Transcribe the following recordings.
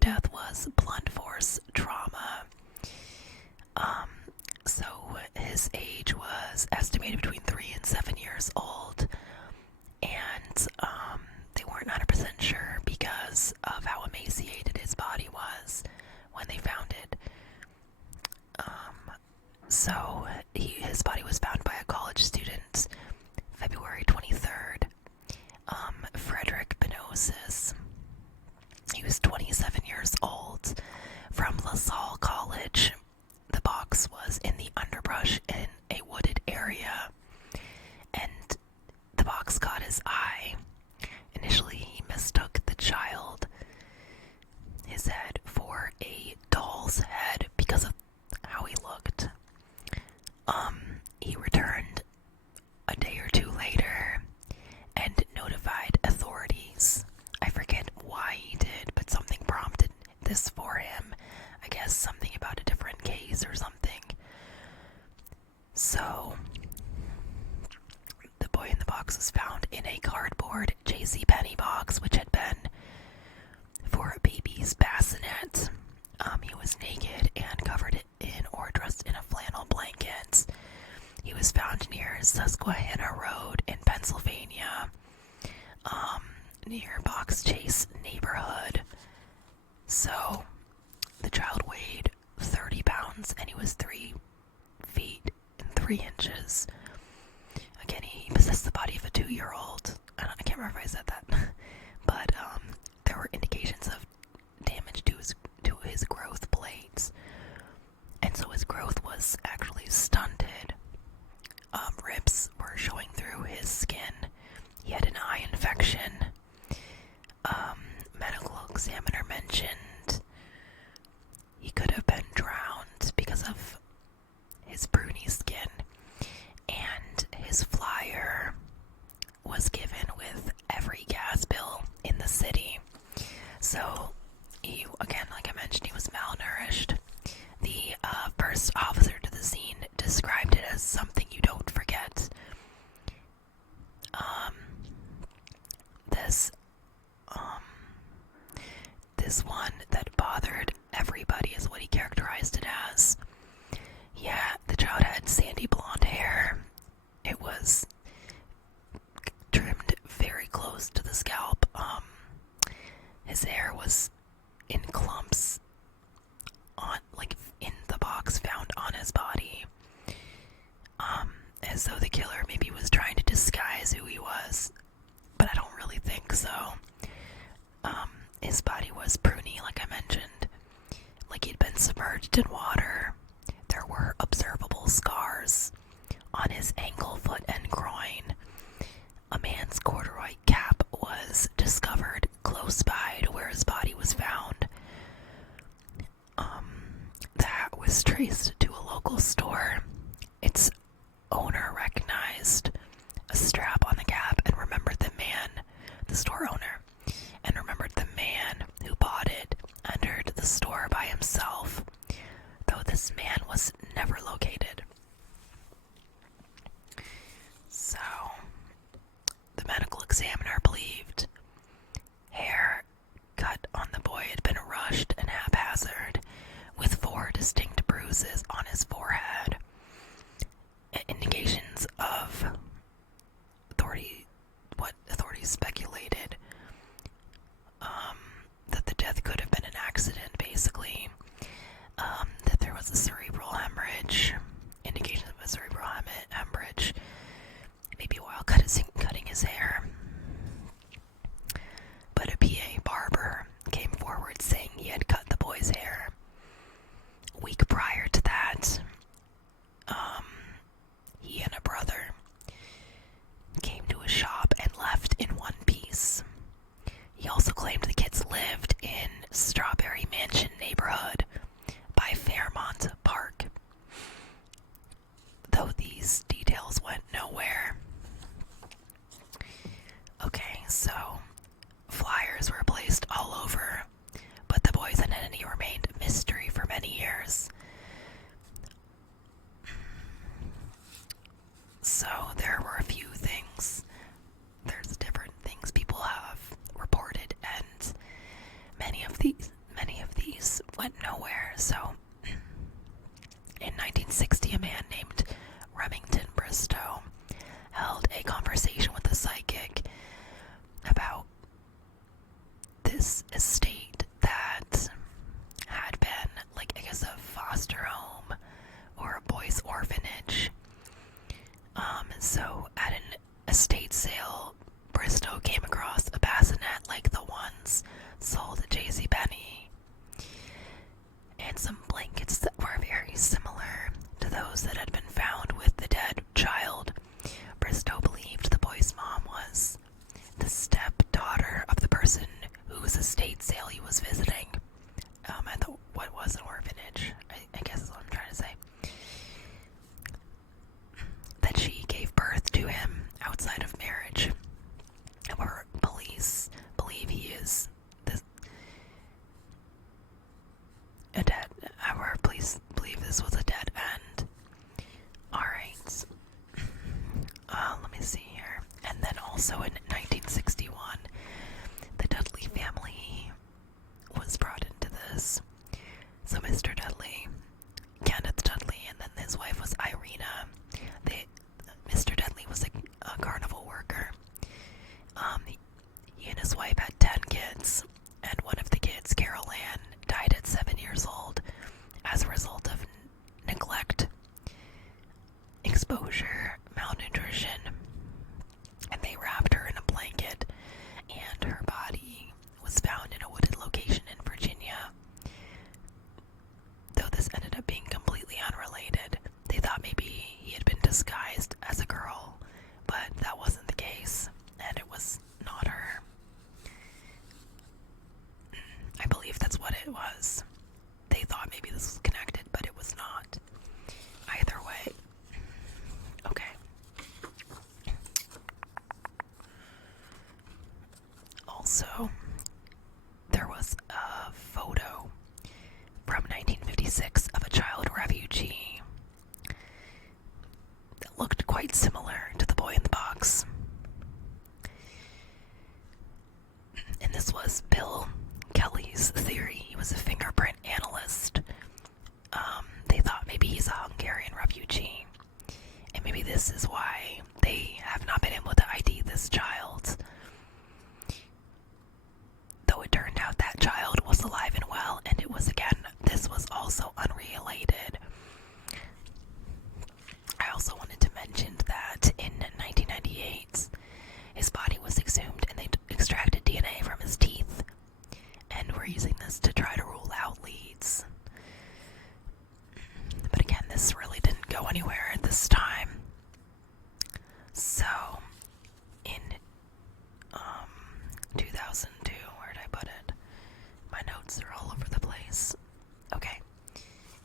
death was blunt force trauma. So his age was estimated between 3 and 7 years old, and they weren't 100% sure because of how emaciated his body was when they found it. So his body was found by a college student February 23rd. Frederick Benosis. He was 27 years old, from LaSalle College. The box was in the underbrush in a wooded area, and the box caught his eye. Initially, he mistook the child, his head, for a doll's head because of how he looked. He returned a day or two later and notified authorities. I forget why he did, but something prompted this for him. I guess something about a different case or something. So, the boy in the box was found in a cardboard JCPenney box, which had been for a baby's bassinet. He was naked and covered in or dressed in a flannel blanket. He was found near Susquehanna Road in Pennsylvania, near Box Chase neighborhood. So, the child weighed 30 pounds and he was 3 feet and 3 inches. Again, he possessed the body of a 2-year-old. I can't remember if I said that. But there were indications of damage to his growth plates. And so his growth was actually stunted. Ribs were showing through his skin. He had an eye infection. Medical examiner mentioned he could have been drowned because of his pruny skin, and his flyer was given with every gas bill in the city. So, he, again, like I mentioned, he was malnourished. The first officer to the scene described it as something you don't forget. This one that bothered everybody is what he characterized it as. Yeah, the child had sandy blonde hair. It was trimmed very close to the scalp. His hair was in clumps in the box found on his body. As though the killer maybe was trying to disguise who he was, but I don't really think so. His body was pruny, like I mentioned, like he'd been submerged in water. There were observable scars on his ankle, foot, and groin. A man's corduroy cap was discovered close by to where his body was found. The hat was traced to a local store. Its owner recognized a strap on the cap and remembered the store owner, and remembered the man who bought it entered the store by himself, though this man was never located. So, the medical examiner believed hair cut on the boy had been rushed and haphazard, with 4 distinct bruises on his forehead. Indications of what authorities speculated, that the death could have been an accident, basically. That there was a cerebral hemorrhage, indications of a cerebral hemorrhage, maybe while cutting his hair. But a PA Barber came forward saying he had cut the boy's hair. A week prior to that, he and a brother came to a shop and left in one piece. He also claimed the kids lived in Strawberry Mansion neighborhood by Fairmont Park, though these details went nowhere. Okay, so flyers were placed all over, but the boy's identity remained a mystery for many years. So there were a few things. There's different things people have reported, and many estate sale, Bristow came across a bassinet like the ones sold at JCPenney, and some blankets that were very similar to those that had been found with the dead child. Bristow believed the boy's mom was the stepdaughter of the person whose estate sale he was visiting. At what was an orphanage, I guess is what I'm trying to say. That she gave birth to him outside of marriage. However, police believe he is police believe this was a dead end. Alright. Let me see here. And then also in 1961, the Dudley family was brought into this. So Mr. Dudley, Kenneth Dudley, and then his wife was Irina. Mr. Dudley was a carnival worker. He and his wife had 10 kids, and one of the kids, Carol Ann, died at 7 years old as a result of neglect, exposure, malnutrition, and they wrapped her in a blanket, and her body was found in a wooded location in Virginia. Though this ended up being completely unrelated, they thought maybe he had been disguised as a girl, but that wasn't the case, and it was not her. I believe that's what it was. They thought maybe this was connected, but it was not. Either way. Okay. Also, there was a photo from 1956 of a child refugee that looked quite similar to the boy in the box. And this was Bill Kelly's theory. He was a fingerprint analyst. They thought maybe he's a Hungarian refugee, and maybe this is why they have not been able to ID this child. Though it turned out that child was alive and well, and it was, again, this was also unrelated. I also wanted to mention that in 1998, his body was exhumed and they extracted DNA from his teeth, and we're using this to try to rule out leads. But again, this really didn't go anywhere at this time. So, in 2002, where did I put it? My notes are all over the place. Okay.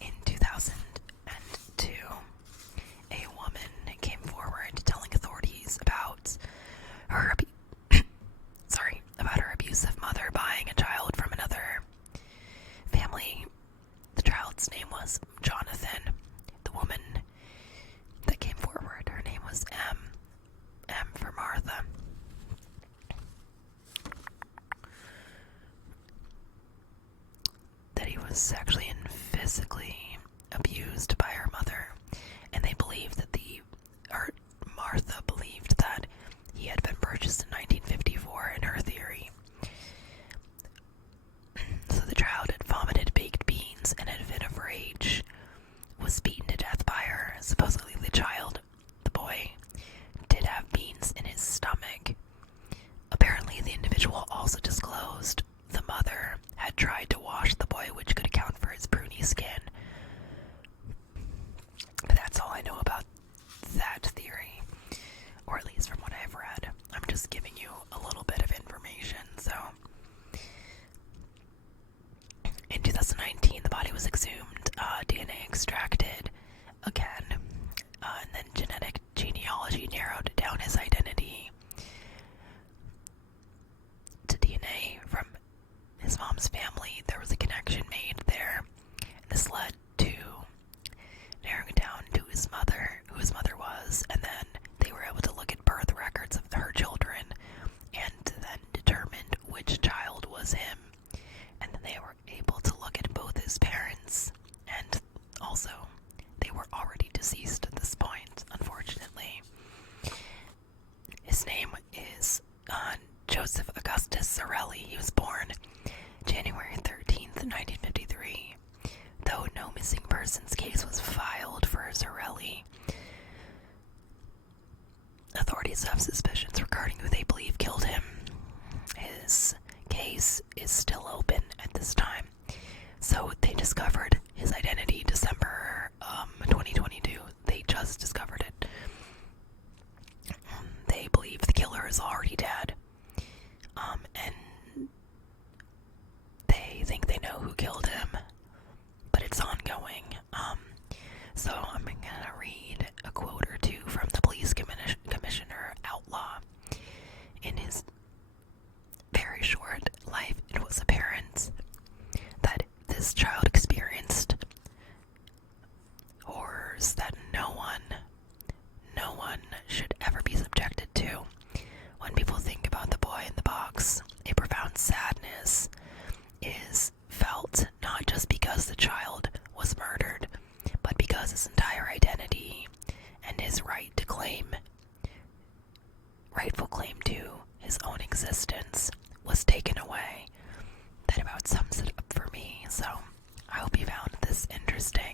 In 2002, a woman came forward telling authorities about her about her abusive mother buying a child from another family. The child's name was Jonathan. The woman that came forward, her name was M for Martha. That he was sexually and physically abused by her mother, and they believed that Martha believed that he had been purchased in 1954 in her theory. So the child had vomited baked beans and in a fit of rage was beaten to death by her. Supposedly the boy, did have beans in his stomach. Apparently the individual also disclosed the mother had tried to wash the boy, which could account for his pruny skin. But that's all I know about that theory, or at least from what I've read. I'm just giving you a little bit of information. So, in 2019, the body was exhumed, DNA extracted again, and then genealogy narrowed down his identity to DNA from his mom's family. There was a connection made there. This led to narrowing it down to his mother, who his mother was, and then they were able to look at birth records of her children and then determined which child was him. And then they were able to look at both his parents, and also they were already deceased at this point, unfortunately. His name is Joseph Augustus Zarelli. He was born January 13th, 1953. Though no missing persons case was filed for Zarelli, authorities police have suspicions regarding who they believe killed him. His case is still open at this time. So they discovered his identity December 2022. They just discovered it. They believe the killer is already dead. And they think they know who killed him, but it's ongoing. So I'm gonna read a quote or two from the police commissioner Outlaw. In his very short life, it was apparent that this child experienced horrors that no one should ever be subjected to. When people think about the boy in the box, a profound sadness is felt, not just because the child was murdered, but because his entire identity and his rightful claim to his own existence was taken away. That about sums it up for me. So I hope you found this interesting.